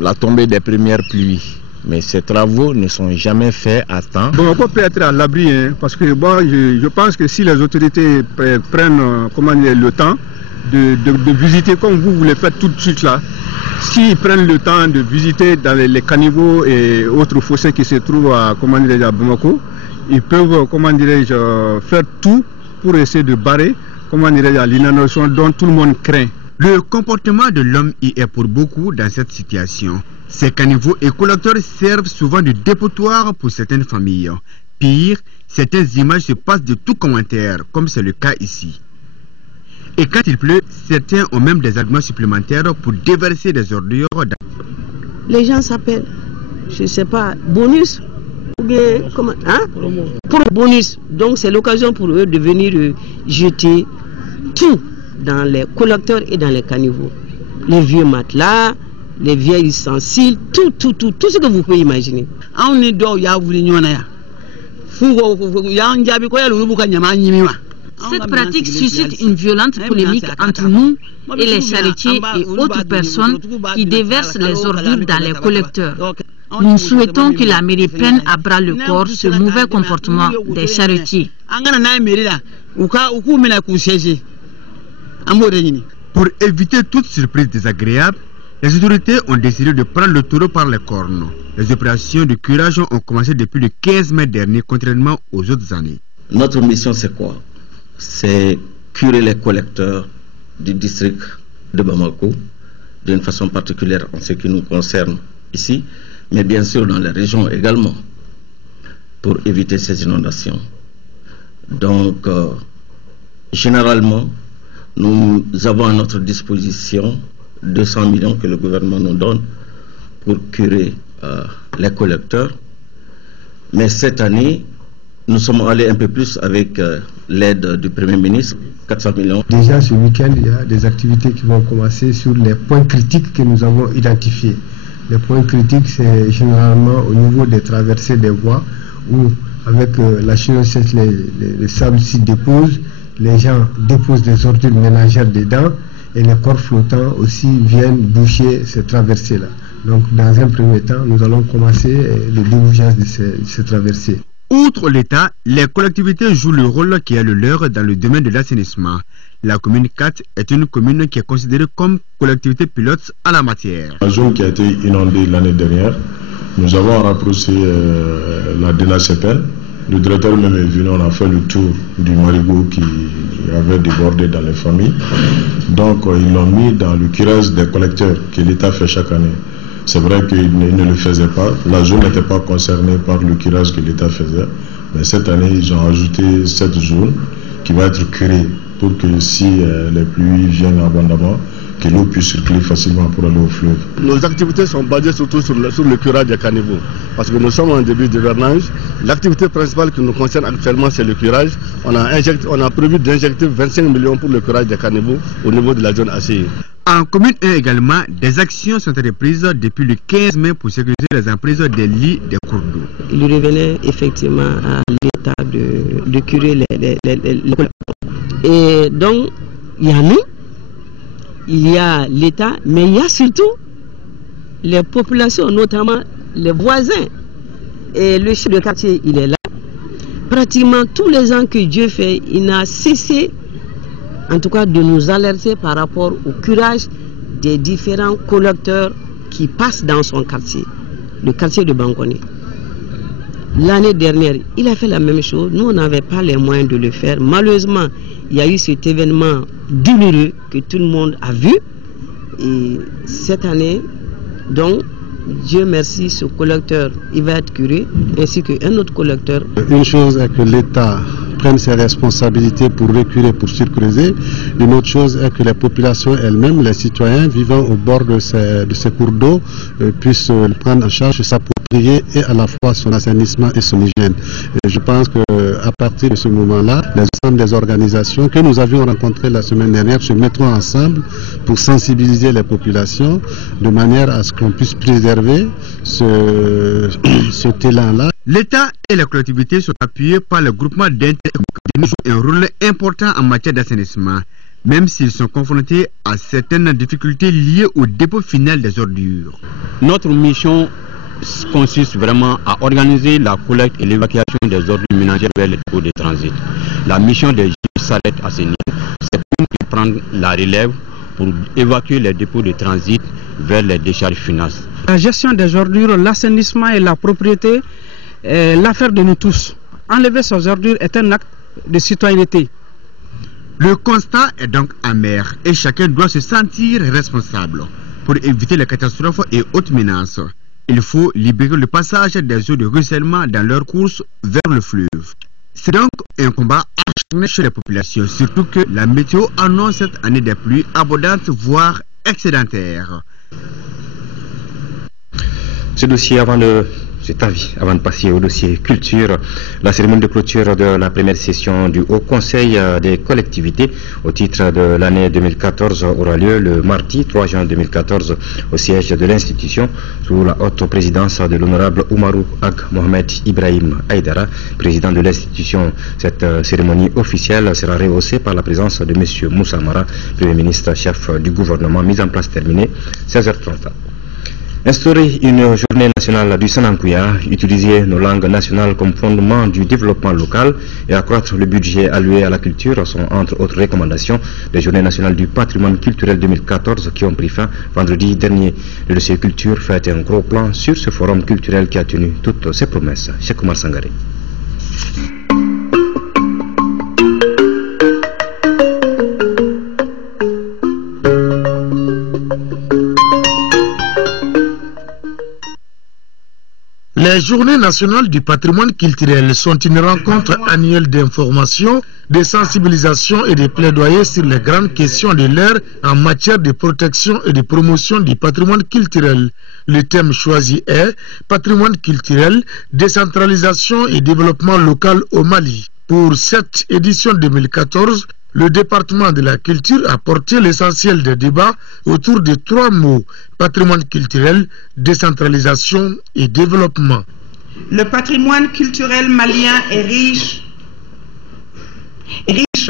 la tombée des premières pluies. Mais ces travaux ne sont jamais faits à temps. Bamako peut être à l'abri, parce que bon, je pense que si les autorités prennent le temps de visiter, comme vous le faites tout de suite là, s'ils prennent le temps de visiter dans les caniveaux et autres fossés qui se trouvent à Bamako, ils peuvent faire tout pour essayer de barrer l'inondation dont tout le monde craint. Le comportement de l'homme y est pour beaucoup dans cette situation. Ces caniveaux et collecteurs servent souvent de dépotoir pour certaines familles. Pire, certaines images se passent de tout commentaire, comme c'est le cas ici. Et quand il pleut, certains ont même des arguments supplémentaires pour déverser des ordures. Les gens s'appellent, je ne sais pas, bonus ou bien comment, pour bonus. Donc c'est l'occasion pour eux de venir jeter tout dans les collecteurs et dans les caniveaux. Les vieux matelas, les vieilles ustensiles, tout ce que vous pouvez imaginer. Cette pratique suscite une violente polémique entre nous et les charretiers et autres personnes qui déversent les ordures dans les collecteurs. Nous souhaitons que la mairie prenne à bras le corps ce mauvais comportement des charretiers. Pour éviter toute surprise désagréable, Les autorités ont décidé de prendre le taureau par les cornes. Les opérations de curage ont commencé depuis le 15 mai dernier, contrairement aux autres années. Notre mission, c'est quoi? C'est curer les collecteurs du district de Bamako, d'une façon particulière en ce qui nous concerne ici, mais bien sûr dans les régions également, pour éviter ces inondations. Donc, généralement, nous avons à notre disposition 200 millions que le gouvernement nous donne pour curer les collecteurs. Mais cette année, nous sommes allés un peu plus avec l'aide du Premier ministre, 400 millions. Déjà ce week-end, il y a des activités qui vont commencer sur les points critiques que nous avons identifiés. Les points critiques, c'est généralement au niveau des traversées des voies où, avec la chenille sèche, les sables s'y déposent, les gens déposent des ordures ménagères dedans et les corps flottants aussi viennent boucher ces traversées-là. Donc, dans un premier temps, nous allons commencer le débouchage de ces traversées. Outre l'État, les collectivités jouent le rôle qui est le leur dans le domaine de l'assainissement. La commune 4 est une commune qui est considérée comme collectivité pilote en la matière. La zone qui a été inondée l'année dernière, nous avons rapproché la DENACEPEN. Le directeur même est venu, on a fait le tour du marigot qui avait débordé dans les familles. Donc ils l'ont mis dans le curage des collecteurs que l'État fait chaque année. C'est vrai qu'ils ne le faisaient pas. La zone n'était pas concernée par le curage que l'État faisait. Mais cette année, ils ont ajouté cette zone qui va être curée pour que si les pluies viennent abondamment, que l'eau puisse circuler facilement pour aller au fleuve. Nos activités sont basées surtout sur le curage des caniveaux. Parce que nous sommes en début d'hivernage. L'activité principale qui nous concerne actuellement, c'est le curage. On a prévu d'injecter 25 millions pour le curage des caniveaux au niveau de la zone ACI. En commune 1 également, des actions sont reprises depuis le 15 mai pour sécuriser les emprises des lits des cours d'eau. Il revenait effectivement à l'État de curer les et donc, il y a nous, il y a l'État, mais il y a surtout les populations, notamment les voisins. Et le chef de quartier, il est là. Pratiquement tous les ans que Dieu fait, il n'a cessé, en tout cas, de nous alerter par rapport au curage des différents collecteurs qui passent dans son quartier, le quartier de Bangoné. L'année dernière, il a fait la même chose. Nous, on n'avait pas les moyens de le faire. Malheureusement, il y a eu cet événement douloureux que tout le monde a vu. Et cette année, donc, Dieu merci, ce collecteur, il va être curé, ainsi qu'un autre collecteur. Une chose est que l'État prenne ses responsabilités pour reculer, pour sécuriser. Une autre chose est que les populations elles-mêmes, les citoyens vivant au bord de ces cours d'eau, puissent prendre en charge, s'approprier et à la fois son assainissement et son hygiène. Et je pense qu'à partir de ce moment-là, les ensembles des organisations que nous avions rencontrées la semaine dernière se mettront ensemble pour sensibiliser les populations de manière à ce qu'on puisse préserver ce talent-là. L'État et les collectivités sont appuyés par le groupement d'intérêt qui joue un rôle important en matière d'assainissement, même s'ils sont confrontés à certaines difficultés liées au dépôt final des ordures. Notre mission consiste vraiment à organiser la collecte et l'évacuation des ordures ménagères vers les dépôts de transit. La mission des GIE s'arrête à ce niveau. C'est pour nous prendre la relève pour évacuer les dépôts de transit vers les décharges finales. La gestion des ordures, l'assainissement et la propriété est l'affaire de nous tous. Enlever ces ordures est un acte de citoyenneté. Le constat est donc amer et chacun doit se sentir responsable. Pour éviter les catastrophes et autres menaces, il faut libérer le passage des eaux de ruissellement dans leur course vers le fleuve. C'est donc un combat acharné chez les populations, surtout que la météo annonce cette année des pluies abondantes, voire excédentaires. Ce dossier avant de passer au dossier culture, la cérémonie de clôture de la première session du Haut Conseil des collectivités au titre de l'année 2014 aura lieu le mardi 3 juin 2014 au siège de l'institution sous la haute présidence de l'honorable Oumarou Ag Mohamed Ibrahim Aïdara, président de l'institution. Cette cérémonie officielle sera rehaussée par la présence de M. Moussa Mara, Premier ministre chef du gouvernement, mise en place terminée 16h30. Instaurer une journée nationale du Sanankuya, utiliser nos langues nationales comme fondement du développement local et accroître le budget alloué à la culture sont entre autres recommandations des Journées nationales du patrimoine culturel 2014 qui ont pris fin vendredi dernier. Le dossier culture fait un gros plan sur ce forum culturel qui a tenu toutes ses promesses. Cheikh Oumar Sangaré. Les Journées nationales du patrimoine culturel sont une rencontre annuelle d'information, de sensibilisation et de plaidoyer sur les grandes questions de l'ère en matière de protection et de promotion du patrimoine culturel. Le thème choisi est Patrimoine culturel, décentralisation et développement local au Mali. Pour cette édition 2014, le département de la culture a porté l'essentiel des débats autour de 3 mots: patrimoine culturel, décentralisation et développement. Le patrimoine culturel malien est riche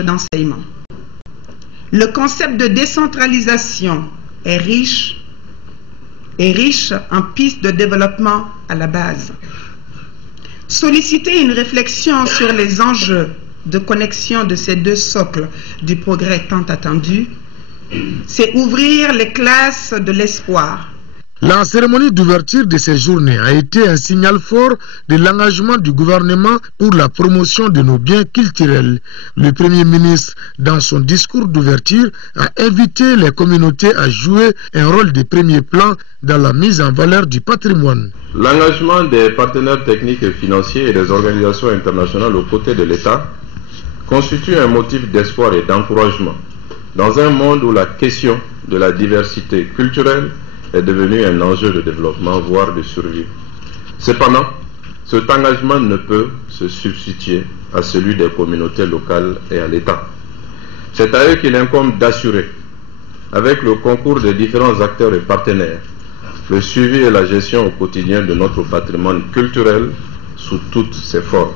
d'enseignements. Le concept de décentralisation est riche en pistes de développement à la base. Solliciter une réflexion sur les enjeux de connexion de ces 2 socles du progrès tant attendu, c'est ouvrir les classes de l'espoir. La cérémonie d'ouverture de ces journées a été un signal fort de l'engagement du gouvernement pour la promotion de nos biens culturels. Le Premier ministre, dans son discours d'ouverture, a invité les communautés à jouer un rôle de premier plan dans la mise en valeur du patrimoine. L'engagement des partenaires techniques et financiers et des organisations internationales aux côtés de l'État constitue un motif d'espoir et d'encouragement dans un monde où la question de la diversité culturelle est devenue un enjeu de développement, voire de survie. Cependant, cet engagement ne peut se substituer à celui des communautés locales et à l'État. C'est à eux qu'il incombe d'assurer, avec le concours des différents acteurs et partenaires, le suivi et la gestion au quotidien de notre patrimoine culturel sous toutes ses formes.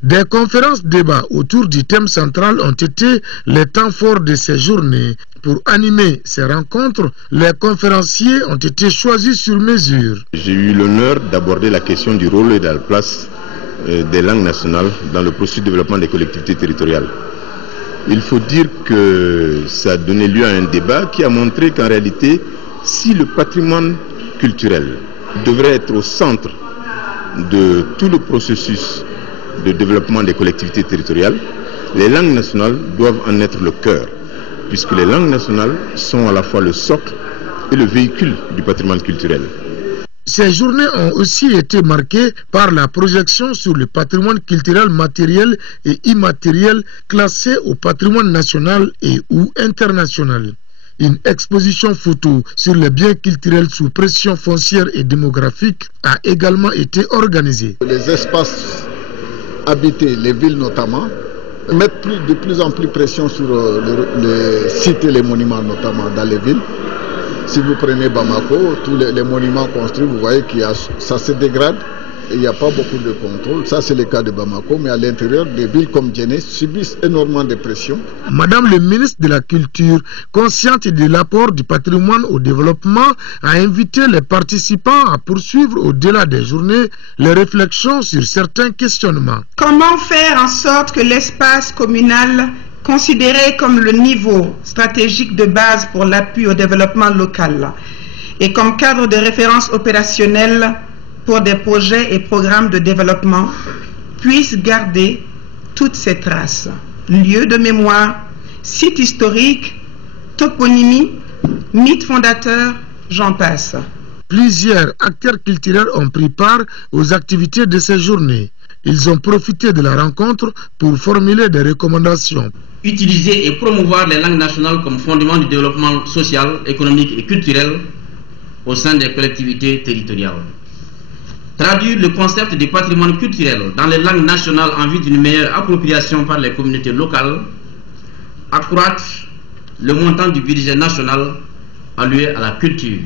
Des conférences-débats autour du thème central ont été les temps forts de ces journées. Pour animer ces rencontres, les conférenciers ont été choisis sur mesure. J'ai eu l'honneur d'aborder la question du rôle et de la place des langues nationales dans le processus de développement des collectivités territoriales. Il faut dire que ça a donné lieu à un débat qui a montré qu'en réalité, si le patrimoine culturel devrait être au centre de tout le processus de développement des collectivités territoriales, les langues nationales doivent en être le cœur, puisque les langues nationales sont à la fois le socle et le véhicule du patrimoine culturel. Ces journées ont aussi été marquées par la projection sur le patrimoine culturel matériel et immatériel classé au patrimoine national et ou international. Une exposition photo sur les biens culturels sous pression foncière et démographique a également été organisée. Les espaces habités, les villes notamment, mettent de plus en plus pression sur les sites et les monuments, notamment dans les villes. Si vous prenez Bamako, tous les monuments construits, vous voyez que ça se dégrade et il n'y a pas beaucoup de contrôle. Ça, c'est le cas de Bamako, mais à l'intérieur, des villes comme Djenné subissent énormément de pression. Madame le ministre de la Culture, consciente de l'apport du patrimoine au développement, a invité les participants à poursuivre au-delà des journées les réflexions sur certains questionnements. Comment faire en sorte que l'espace communal, considéré comme le niveau stratégique de base pour l'appui au développement local et comme cadre de référence opérationnelle pour des projets et programmes de développement, puisse garder toutes ces traces, lieux de mémoire, sites historiques, toponymie, mythes fondateurs, j'en passe. Plusieurs acteurs culturels ont pris part aux activités de ces journées. Ils ont profité de la rencontre pour formuler des recommandations. Utiliser et promouvoir les langues nationales comme fondement du développement social, économique et culturel au sein des collectivités territoriales. Traduire le concept du patrimoine culturel dans les langues nationales en vue d'une meilleure appropriation par les communautés locales. Accroître le montant du budget national alloué à la culture.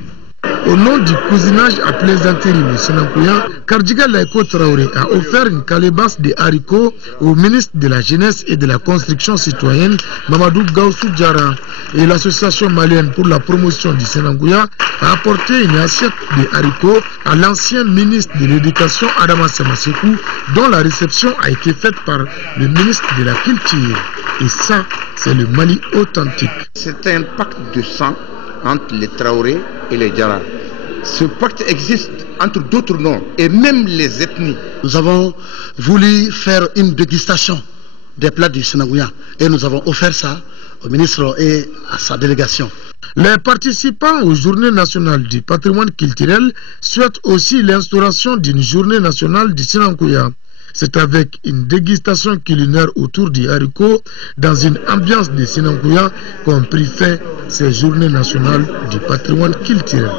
Au nom du cousinage à plaisanterie de Sénankouya, Kardjiga Laïko Traoré a offert une calebasse de haricots au ministre de la Jeunesse et de la Construction citoyenne, Mamadou Gaussou Diarra. Et l'association malienne pour la promotion du Sénankouya a apporté une assiette de haricots à l'ancien ministre de l'Éducation, Adama Samasekou, dont la réception a été faite par le ministre de la Culture. Et ça, c'est le Mali authentique. C'est un pacte de sang entre les Traoré et les Diarra. Ce pacte existe entre d'autres noms et même les ethnies. Nous avons voulu faire une dégustation des plats du Sénankouya et nous avons offert ça au ministre et à sa délégation. Les participants aux Journées nationales du patrimoine culturel souhaitent aussi l'instauration d'une journée nationale du Sénankouya. C'est avec une dégustation culinaire autour du haricot dans une ambiance de Sénankouya qu'ont pris fin ces Journées nationales du patrimoine culturel.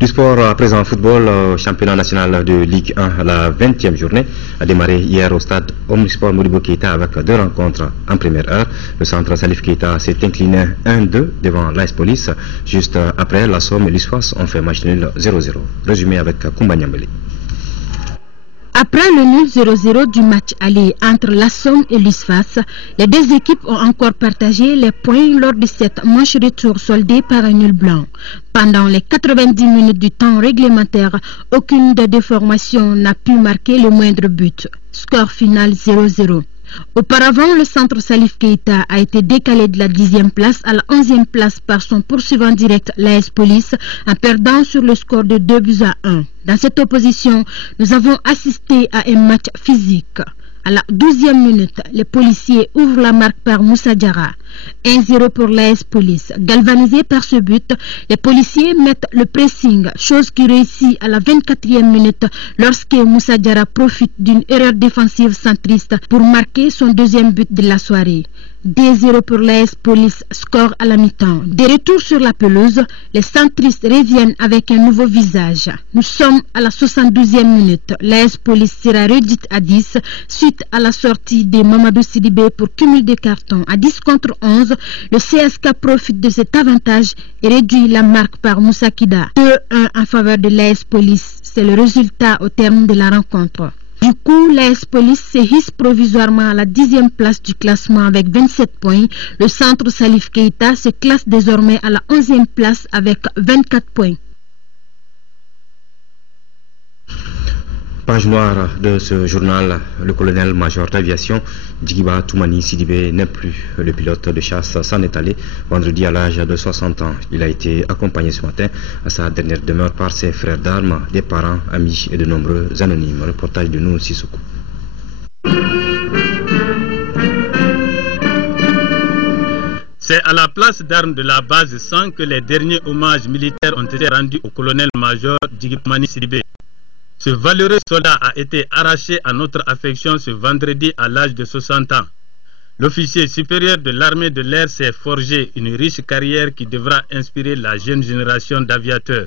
Du sport à présent, football, championnat national de Ligue 1, la 20e journée a démarré hier au stade Omnisport Modibo Keïta avec 2 rencontres en première heure. Le centre Salif Keïta s'est incliné 1-2 devant l'AS Police. Juste après, la Somme et l'Iswas ont fait match nul 0-0. Résumé avec Koumba Niambele. Après le nul 0-0 du match aller entre la Somme et l'Iswas, les deux équipes ont encore partagé les points lors de cette manche retour soldée par un nul blanc. Pendant les 90 minutes du temps réglementaire, aucune des deux formations n'a pu marquer le moindre but. Score final 0-0. Auparavant, le centre Salif Keïta a été décalé de la 10e place à la 11e place par son poursuivant direct, l'AS Police, en perdant sur le score de 2-1. Dans cette opposition, nous avons assisté à un match physique. À la 12e minute, les policiers ouvrent la marque par Moussa Diarra. 1-0 pour l'AS Police. Galvanisés par ce but, les policiers mettent le pressing, chose qui réussit à la 24e minute lorsque Moussa Diarra profite d'une erreur défensive centriste pour marquer son deuxième but de la soirée. 2-0 pour l'AS Police, score à la mi-temps. De retour sur la pelouse, les centristes reviennent avec un nouveau visage. Nous sommes à la 72e minute. L'AS Police sera réduite à 10 suite à la sortie de Mamadou Sidibé pour cumul de cartons. À 10 contre 11, le CSK profite de cet avantage et réduit la marque par Moussa Kida. 2-1 en faveur de l'AS Police. C'est le résultat au terme de la rencontre. Du coup, l'AS Police se hisse provisoirement à la 10e place du classement avec 27 points. Le centre Salif Keïta se classe désormais à la 11e place avec 24 points. Page noire de ce journal, le colonel-major d'aviation Djigiba Toumani Sidibé n'est plus. Le pilote de chasse s'en est allé vendredi à l'âge de 60 ans. Il a été accompagné ce matin à sa dernière demeure par ses frères d'armes, des parents, amis et de nombreux anonymes. Reportage de nous Sissoko. C'est à la place d'armes de la base 100 que les derniers hommages militaires ont été rendus au colonel-major Djigiba Toumani Sidibé. Ce valeureux soldat a été arraché à notre affection ce vendredi à l'âge de 60 ans. L'officier supérieur de l'armée de l'air s'est forgé une riche carrière qui devra inspirer la jeune génération d'aviateurs.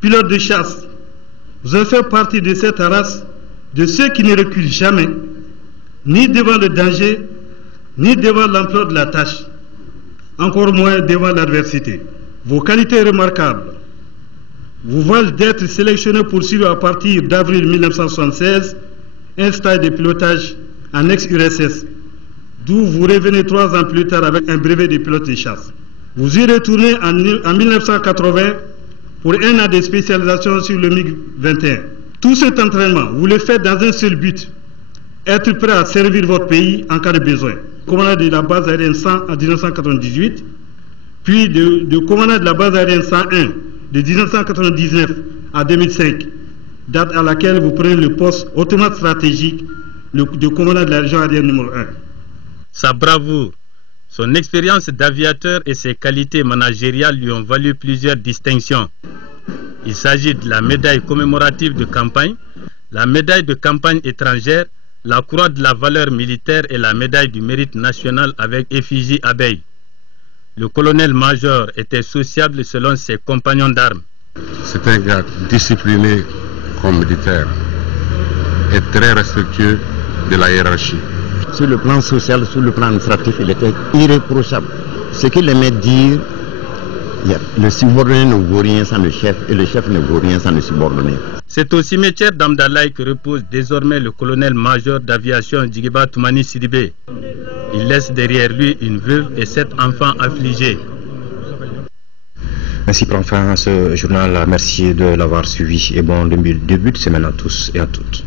Pilote de chasse, vous avez fait partie de cette race de ceux qui ne reculent jamais, ni devant le danger, ni devant l'ampleur de la tâche, encore moins devant l'adversité. Vos qualités remarquables vous valent d'être sélectionné pour suivre à partir d'avril 1976 un stage de pilotage en ex-URSS, d'où vous revenez 3 ans plus tard avec un brevet de pilote de chasse. Vous y retournez en 1980 pour 1 an de spécialisation sur le MiG-21. Tout cet entraînement, vous le faites dans un seul but, être prêt à servir votre pays en cas de besoin. Commandant de la base aérienne 100 en 1998, puis de commandant de la base aérienne 101 de 1999 à 2005, date à laquelle vous prenez le poste automate stratégique de commandant de la région aérienne numéro 1. Sa bravoure, son expérience d'aviateur et ses qualités managériales lui ont valu plusieurs distinctions. Il s'agit de la médaille commémorative de campagne, la médaille de campagne étrangère, la croix de la valeur militaire et la médaille du mérite national avec effigie abeille. Le colonel-major était sociable selon ses compagnons d'armes. C'est un gars discipliné comme militaire et très respectueux de la hiérarchie. Sur le plan social, sur le plan administratif, il était irréprochable. Ce qu'il aimait dire, le subordonné ne vaut rien sans le chef et le chef ne vaut rien sans le subordonné. C'est au cimetière d'Amdalaï que repose désormais le colonel-major d'aviation Djigiba Toumani Sidibé. Il laisse derrière lui une veuve et 7 enfants affligés. Ainsi prend fin ce journal. Merci de l'avoir suivi et bon début de semaine à tous et à toutes.